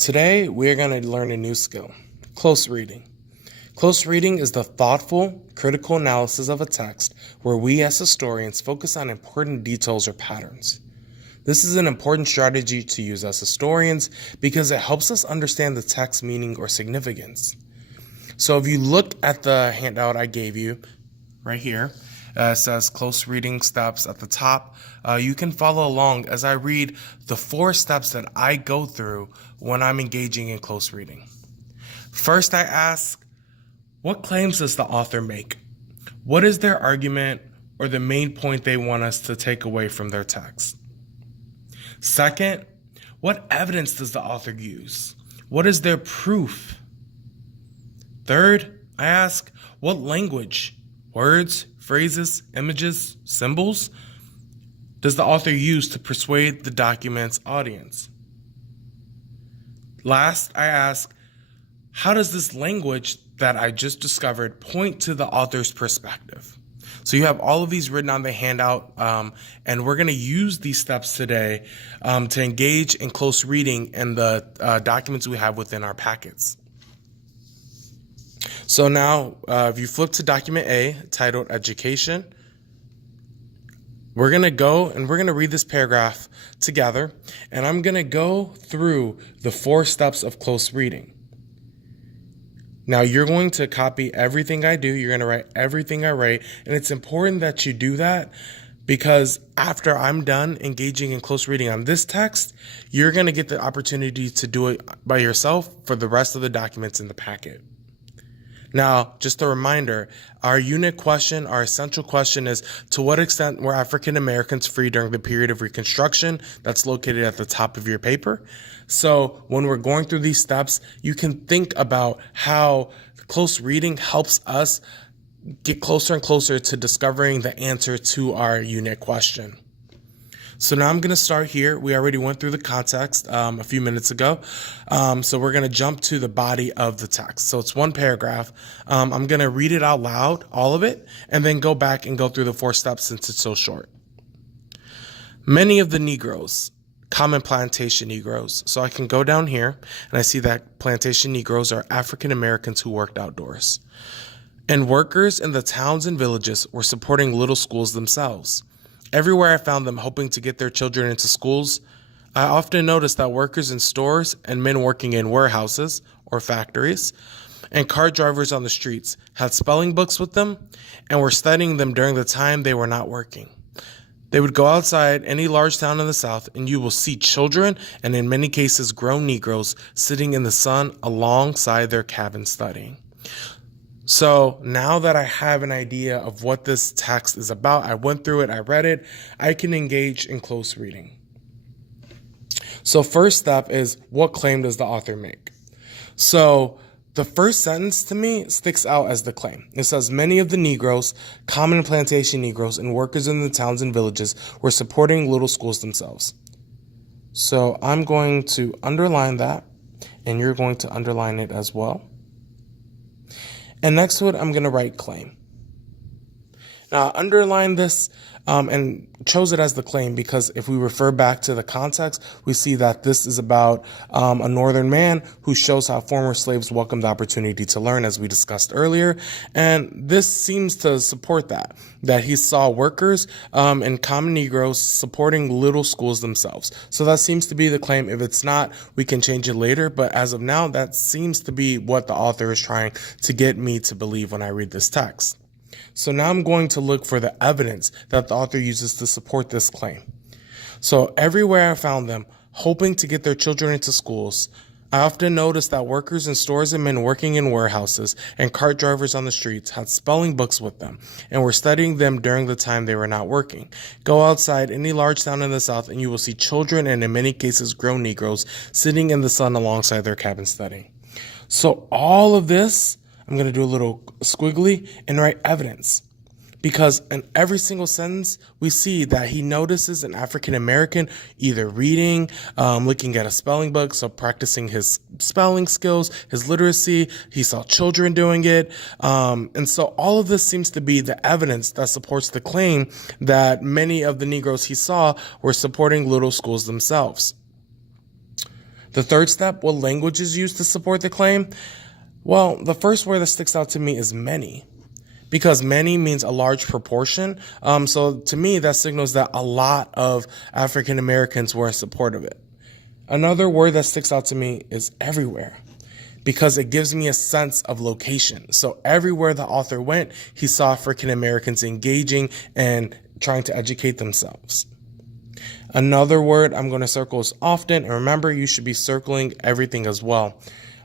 Today, we're going to learn a new skill, close reading. Close reading is the thoughtful, critical analysis of a text where we as historians focus on important details or patterns. This is an important strategy to use as historians because it helps us understand the text's meaning or significance. So if you look at the handout I gave you right here, it says close reading steps at the top. You can follow along as I read the 4 steps that I go through when I'm engaging in close reading. First, I ask, what claims does the author make? What is their argument or the main point they want us to take away from their text? Second, what evidence does the author use? What is their proof? Third, I ask, what language, words, phrases, images, symbols does the author use to persuade the document's audience? Last, I ask, how does this language that I just discovered point to the author's perspective? So you have all of these written on the handout, and we're going to use these steps today to engage in close reading in the documents we have within our packets. So now, if you flip to document A, titled Education, we're going to go and we're going to read this paragraph together, and I'm going to go through the 4 steps of close reading. Now, you're going to copy everything I do. You're going to write everything I write, and it's important that you do that because after I'm done engaging in close reading on this text, you're going to get the opportunity to do it by yourself for the rest of the documents in the packet. Now, just a reminder, our unit question, our essential question is, to what extent were African Americans free during the period of Reconstruction? That's located at the top of your paper. So when we're going through these steps, you can think about how close reading helps us get closer and closer to discovering the answer to our unit question. So now I'm going to start here. We already went through the context a few minutes ago. So we're going to jump to the body of the text. So it's 1 paragraph. I'm going to read it out loud, all of it, and then go back and go through the 4 steps since it's so short. Many of the Negroes, common plantation Negroes. So I can go down here and I see that plantation Negroes are African Americans who worked outdoors. And workers in the towns and villages were supporting little schools themselves. Everywhere I found them hoping to get their children into schools, I often noticed that workers in stores and men working in warehouses or factories and car drivers on the streets had spelling books with them and were studying them during the time they were not working. They would go outside any large town in the South and you will see children and in many cases grown Negroes sitting in the sun alongside their cabin studying. So now that I have an idea of what this text is about, I went through it, I read it, I can engage in close reading. So first step is, what claim does the author make? So the first sentence to me sticks out as the claim. It says, many of the Negroes, common plantation Negroes, and workers in the towns and villages were supporting little schools themselves. So I'm going to underline that, and you're going to underline it as well. And next to it, I'm going to write claim. Now, I underline this and chose it as the claim because if we refer back to the context, we see that this is about a northern man who shows how former slaves welcomed the opportunity to learn, as we discussed earlier. And this seems to support that he saw workers and common Negroes supporting little schools themselves. So that seems to be the claim. If it's not, we can change it later. But as of now, that seems to be what the author is trying to get me to believe when I read this text. So now I'm going to look for the evidence that the author uses to support this claim. So everywhere I found them hoping to get their children into schools, I often noticed that workers in stores and men working in warehouses and cart drivers on the streets had spelling books with them and were studying them during the time they were not working. Go outside any large town in the South and you will see children and in many cases grown Negroes sitting in the sun alongside their cabin studying. So all of this, I'm going to do a little squiggly and write evidence because in every single sentence, we see that he notices an African American either reading, looking at a spelling book, so practicing his spelling skills, his literacy. He saw children doing it. And so all of this seems to be the evidence that supports the claim that many of the Negroes he saw were supporting little schools themselves. The third step, what language is used to support the claim? Well, the first word that sticks out to me is many, because many means a large proportion. So to me, that signals that a lot of African Americans were in support of it. Another word that sticks out to me is everywhere, because it gives me a sense of location. So everywhere the author went, he saw African Americans engaging and trying to educate themselves. Another word I'm going to circle is often, and remember, you should be circling everything as well.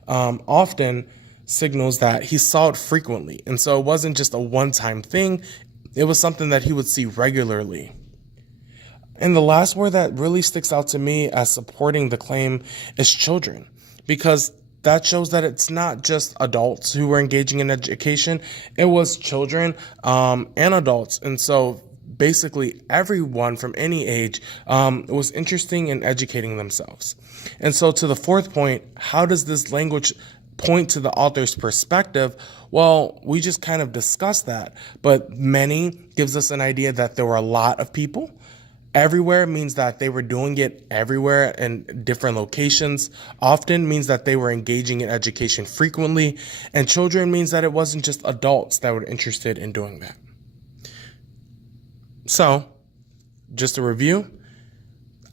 Often signals that he saw it frequently, and so it wasn't just a one-time thing, it was something that he would see regularly. And the last word that really sticks out to me as supporting the claim is children, because that shows that it's not just adults who were engaging in education, it was children and adults. And so basically everyone from any age was interested in educating themselves. And so to the fourth point, how does this language point to the author's perspective? Well, we just kind of discussed that, but many gives us an idea that there were a lot of people. Everywhere means that they were doing it everywhere in different locations. Often means that they were engaging in education frequently. And children means that it wasn't just adults that were interested in doing that. So, just a review,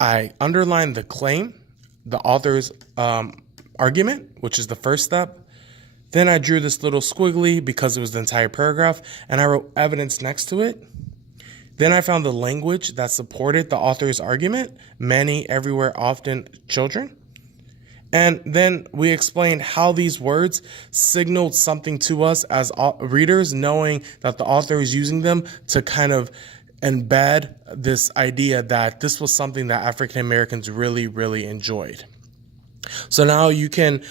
I underlined the claim, the author's argument, which is the first step. Then I drew this little squiggly because it was the entire paragraph, and I wrote evidence next to it. Then I found the language that supported the author's argument, many, everywhere, often, children. And then we explained how these words signaled something to us as readers, knowing that the author is using them to kind of embed this idea that this was something that African Americans really, really enjoyed. So now you can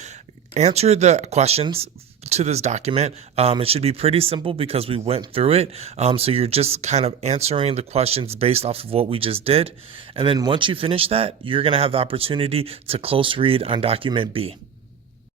answer the questions to this document. It should be pretty simple because we went through it. So you're just kind of answering the questions based off of what we just did. And then once you finish that, you're going to have the opportunity to close read on document B.